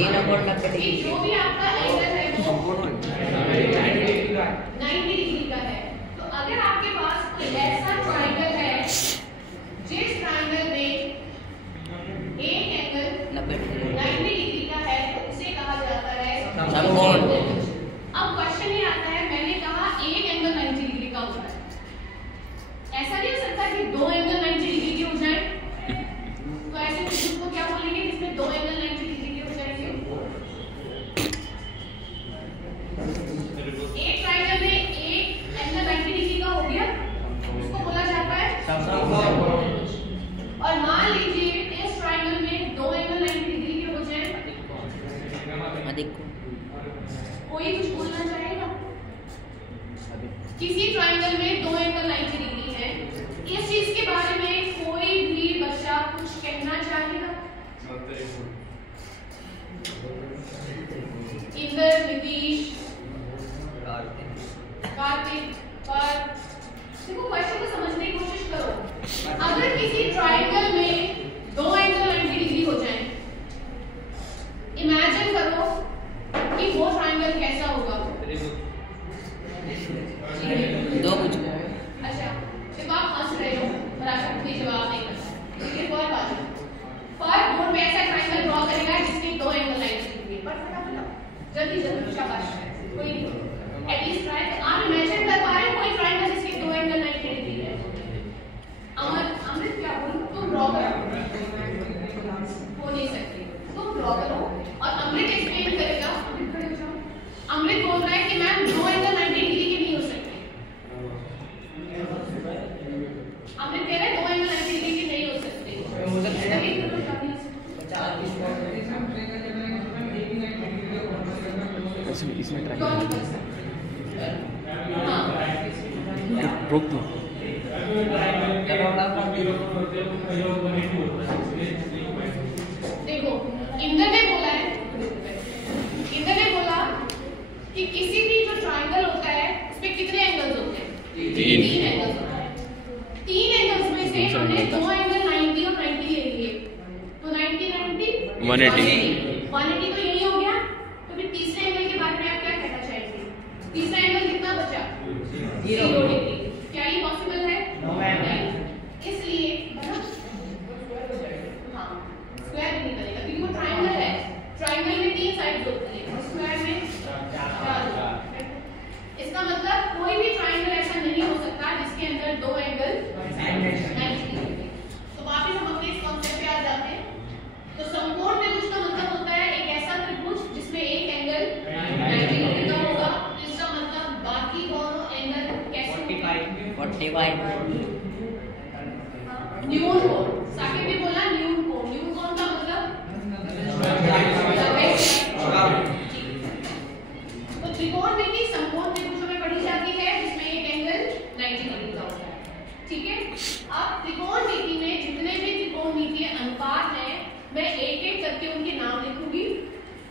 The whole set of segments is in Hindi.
जो भी आपका एंगल है वो 90 डिग्री का है। तो अगर आपके पास कोई ऐसा ट्राइंगल है जिस ट्राइंगल में एक एंगल 90 डिग्री का है तो उसे कहा जाता है समकोण। अब क्वेश्चन ये आता है, मैंने कहा एक एंगल 90 डिग्री का होता है, ऐसा नहीं हो सकता कि दो एंगल 90 डिग्री के हो जाए। तो ऐसे त्रिभुज को क्या बोलेंगे जिसमें दो एंगल 90 डिग्री के हो जाएंगे? एक ट्राइंगल में एक एंगल 90 डिग्री का हो गया, उसको बोला जाता है समकोण। और मान लीजिए इस ट्राइंगल में दो एंगल 90 डिग्री के हो जाए, कोई कुछ बोलना चाहेगा? किसी ट्राइंगल में दो एंगल 90 डिग्री है, इस चीज के बारे में कोई भी बच्चा कुछ कहना चाहेगा? इंदर, नीतीश, कार्तिक, पर देखो क्वेश्चन को समझने की कोशिश करो। अगर किसी ट्राइंगल में दो एंगल 90 डिग्री हो जाए, इमेजिन करो कि वो ट्राइंगल कैसा होगा। दो कुछ अच्छा, देखो आप हंस रहे हो और आपको कोई जवाब नहीं करता, लेकिन कोई बात नहीं। पर बोर्ड में ऐसा ट्राइंगल ड्रॉ करेगा जिसके दो एंगल 90 डिग्री पर फटाफट जल्दी जल्दी शाबाश। कोई एटलीस्ट ट्राई। आप इमेजिन कर पा रहे हो कोई ट्राइंगल जिसके दो एंगल 90 डिग्री है? अमृत क्या बोलूं, तुम ड्रॉ करो। हो नहीं सकती, तुम ड्रॉ करो और अमृत एक्सप्लेन करेगा। अमृत बोल रहा है कि मैम दो एंगल 90 डिग्री के नहीं हो सकते। अमृत कह रहा है दो एंगल 90 डिग्री के नहीं हो सकते। इसमें ट्राई रोक दो। देखो इंदर ने बोला है, इंदर ने बोला कि किसी भी जो ट्राइंगल होता है उसमें कितने एंगल्स होते हैं? तीन एंगल्स होते हैं। तीन एंगल्स में से हमने दो एंगल 90 और 90 ले लिए, तो 90 180 तो यही हो गया। तो फिर तीसरे एंगल के बारे में आप क्या कहना चाहेंगे? तीसरा एंगल कितना बचा? 0 डिग्री। क्या ये पॉसिबल है? नहीं। इसलिए हाँ, स्क्वायर नहीं बनेगा क्योंकि वो ट्राइंगल है। ट्राइंगल में 3 साइड्स होती हैं और स्क्वायर में 4। इसका मतलब कोई भी ट्राइंगल ऐसा नहीं हो सकता जिसके अंदर दो एंगल 90 डिग्री। तो वापस हम अपने इस कॉन्सेप्ट पे आ जाते हैं। तो समकोण त्रिभुज का मतलब होता है एक ऐसा त्रिभुज जिसमें एक एंगल 90 डिग्री का होगा। तो इसका मतलब बाकी दोनों एंगल कैसे? 45 न्यून कोण। साकिब ने बोला न्यून कोण। न्यून कोण का मतलब तो त्रिकोणमिति समकोण त्रिभुजों में पढ़ी जाती है जिसमें एक एंगल 90 डिग्री का होता है। ठीक है, अब त्रिकोणमिति में जितने भी त्रिकोणमितीय अनुपात हैं मैं एक एक करके उनके नाम लिखूंगी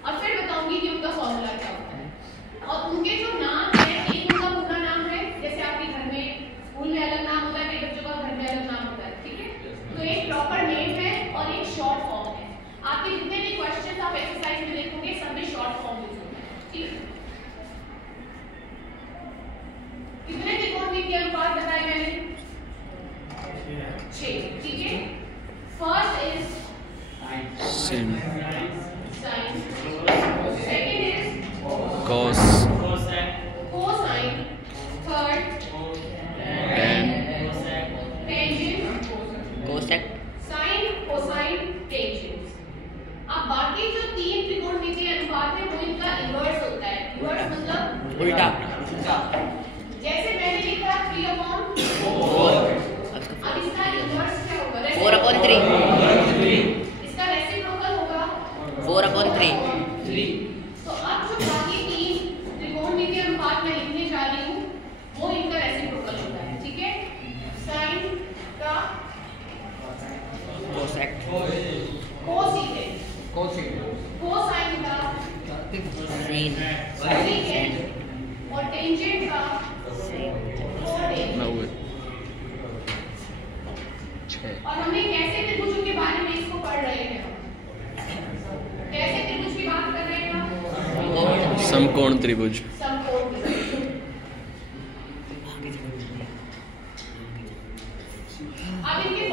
और फिर बताऊंगी कि उनका फॉर्मूला क्या होता है। और उनके जो नाम है, एक उनका पूरा नाम है, जैसे आपके घर में स्कूल में अलग नाम होता है, कई बच्चों का घर में अलग नाम होता है। ठीक है, तो एक प्रॉपर नेम है और एक शॉर्ट फॉर्म है। आपके जितने भी क्वेश्चंस आप एक्सरसाइज में देखोगे सब में शॉर्ट फॉर्म यूज होता है। ठीक है, कितने त्रिकोणमितीय अनुपात बताए मैंने? 6। ठीक है, first is sin, sin, second is cos, cosine, third tan, tangent, cosec sin, cosine, tangent। अब बाकी जो 3 त्रिकोणमितीय अनुपात है वो इनका इन्वर्स होता है। इन्वर्स मतलब उल्टा। जैसे मैंने लिखा 3/4। अब इसका इन्वर्स क्या होगा? 4/3 इसका रेसिप्रोकल होगा 4/3। तो अब जो बाकी 3 त्रिकोणमितीय अनुपात मैं लिखने जा रही हूँ वो इनका रेसिप्रोकल होता है। ठीक है, sin का कोसेक कोसेक, कोसाइन का sin सेकेंड और टेंजेंट का कोटेंजेंट। 6। और हमने कैसे त्रिभुजों के बारे में इसको पढ़ रहे हैं? कैसे त्रिभुज की बात समकोण त्रिभुज। समकोण त्रिभुज। अब इनके